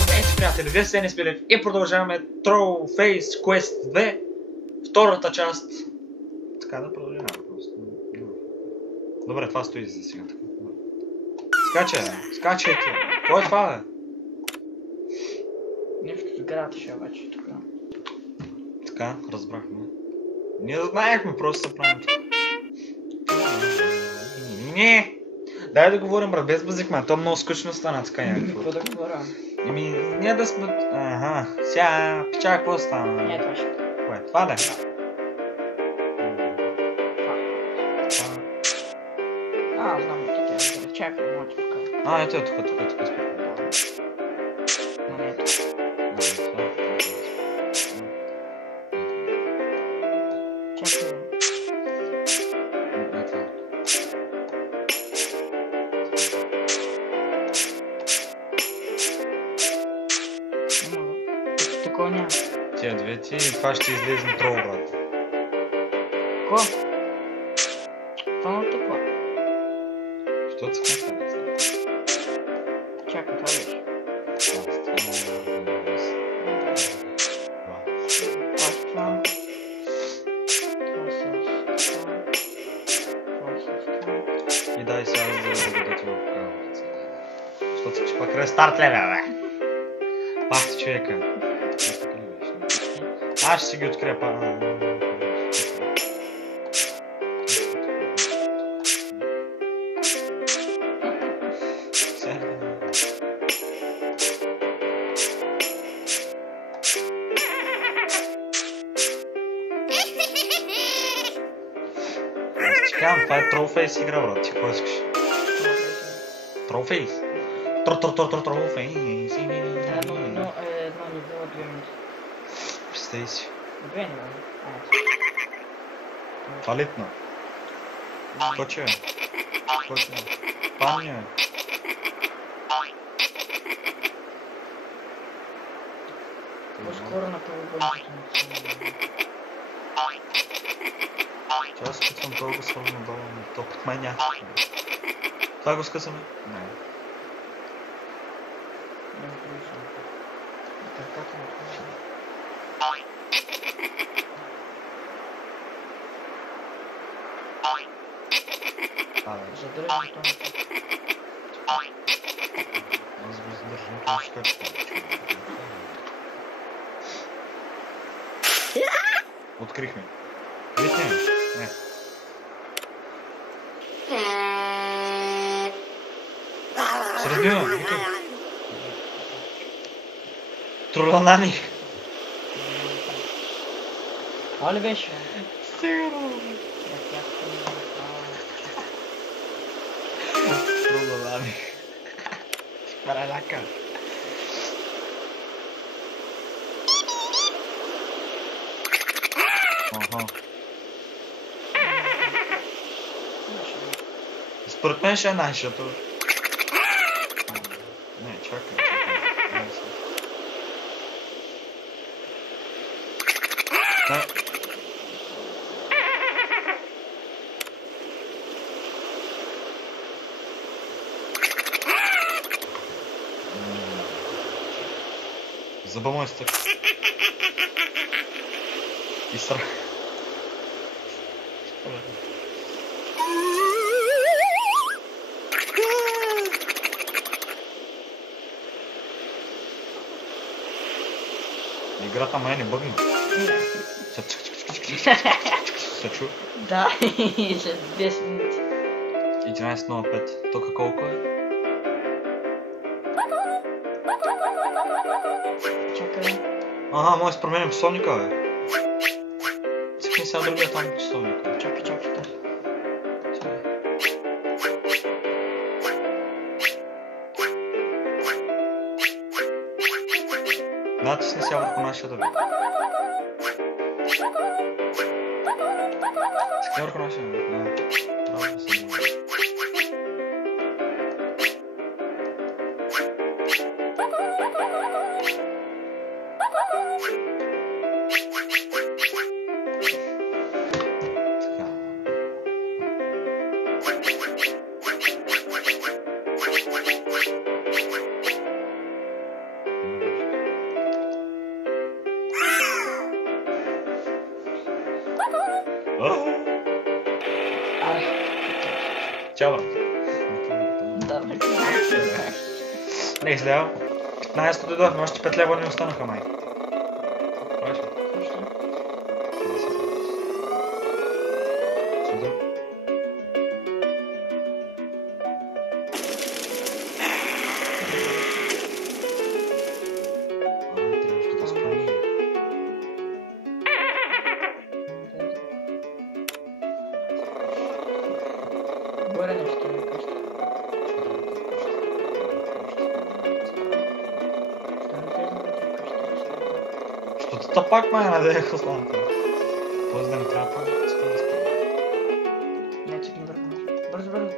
Здравейте, приятели, вие сте Енис и продължаваме Trollface Quest 2, втората част. Така да продължаваме просто. Добре, това стои за сега. Скачайте. Кой е това, бе? Нещо сградата ще обаче тук. Така, разбрахме. Ние да знаехме, просто се правим това. Не! Дай да говорим, брат, без базикмен, то много скучно стана така някакво. Какво да говоря? Ние да сме... Ага, сега... Пича, какво стана? Не, това ще. Кое? Това да? Знам от тя. Чакай, моето тук. Ето е тук. Но не е тук. Чакай. Такова няма. Тия две ти и това ще излезе на трол, брат. Ко? Това е такова. Що ти се казва? Чакай, това беше. И дай сега да ти го покажа. Защото си пак рестарт леве, бе. Пак ти човека. Аз ще си ги открия па. Чекам, това е Trollface игра, брат. Ти какво искаш? Trollface? Trollface. Едно ниво, 2 минути. Представи си. 2 нива. Това литна. Какво че е? Пални е. По-скоро на правобойното. Ча аз скъсвам това го свървам надолу, но то път май няма. Това го скъсаме? Не. Задържи това. Аз го задържам, това ще скача. Открихме. Видите? Не. Средина, вика. Троланани. Това ли беше? Сигурно. Троланани. Параляка. Ага. Според мен ще е нашето. Не, чакай. Да. Зъба му е стък. И страх. Играта май не бъгна. Се чу? Да, след 10 минути. 11.05. Тук колко е? Чакай. Ага, може да променим часовника, бе. Цъкни сега другия там часовника. Чакай. Натисни сега върху нашия да бе. Цъкни върху нашия да бе. Браво, се добре. Чао, брат. Да. Не излява. 15 дойдохме, още 5 лева не останаха, май. Правиш ли? Сюда. Трябваше да спомня. Горе нещо ми кажа. Що-то пак май надех останата. После да ми трябва пак да спа да спа. Не, чек на върху. Бързо, бързо.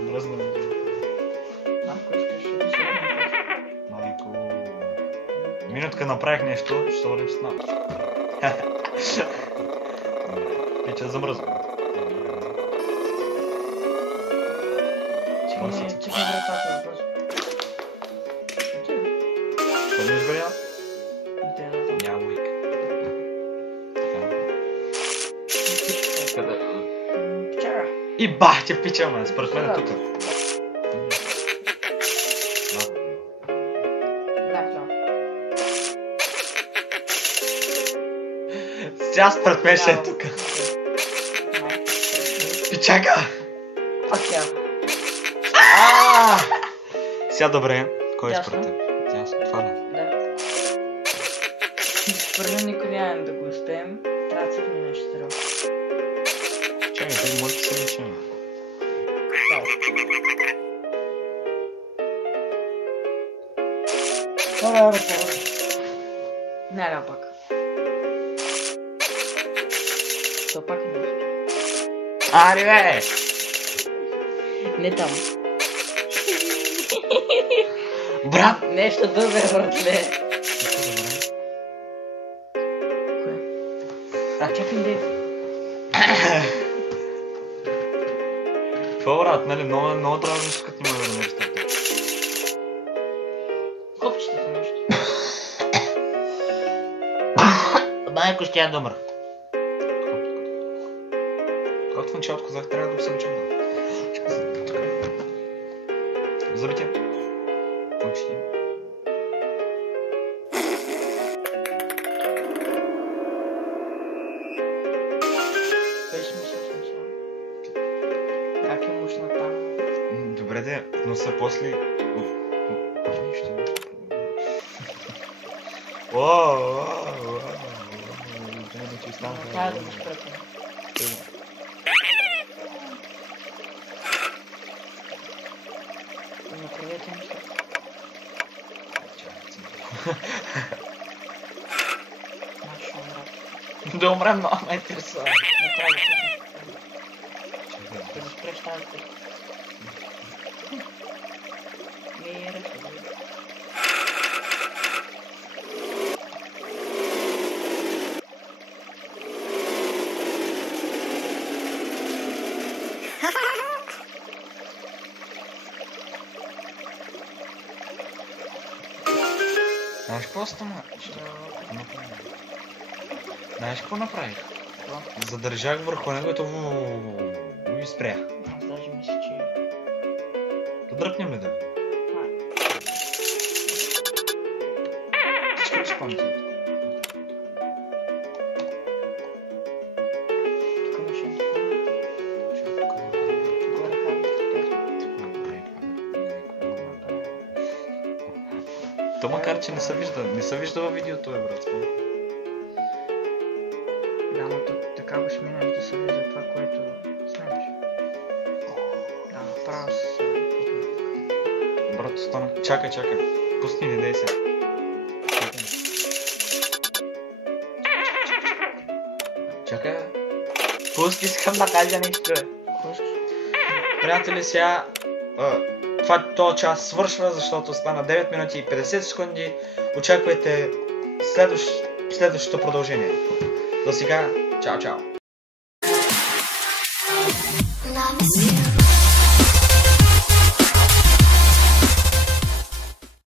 Мръзна ми. Малко искаш да се върнем. Майко. Минутка направих нещо, ще се върнем с нас. Пича замръзва. Чек на вратата, бързо. Какво не изгоря? Да. Няма уик. Къде? Вчера. И бах те пича, ме, според мен е тук. Сега според мен ще е тук. Пичака! Сега добре. Кой е според теб? Ясно, това да. Да. Според никой няма да го успеем. Трябва да цъкне нещо здраво. Чакай, те може да се лечим. Не, ля пак. То пак не може. Ари, бе! Не там. Брат! Нещо добре, братле. Кое? Чакай, де. Какво, брат, нали? Много дразниш, като има да нещо. Копчетата нещо. Майко ще я добра. Както в началото казах, трябва да обсъмчам. Забитие. Почти. Смисъл. Как е мощна там? Добре де, но са после... Нищо не. Трябва да го спрекам. Направете нещо. Маш умрат. Да умрем, но ме интересува. Не трябва да пътим. Да го спреш тази път. Мира. Знаеш какво стана? Знаеш какво направих? Задържах върху него и то и спрях. Аз даже мисля, че... Да дръпнем ли да? Всички го спомните. Тук машината. Горе То макар, че не се вижда във видеото, брат. Да, но така го сменяш да се вижда това, което сменяш. Да, направо се... Брат, остана. Чакай. Пусти, не дей се. Чакай. Пусти, искам да кажа нещо. Приятели, сега този час свършва, защото стана 9 минути и 50 секунди. Очаквайте следващото продължение. До сега, чао!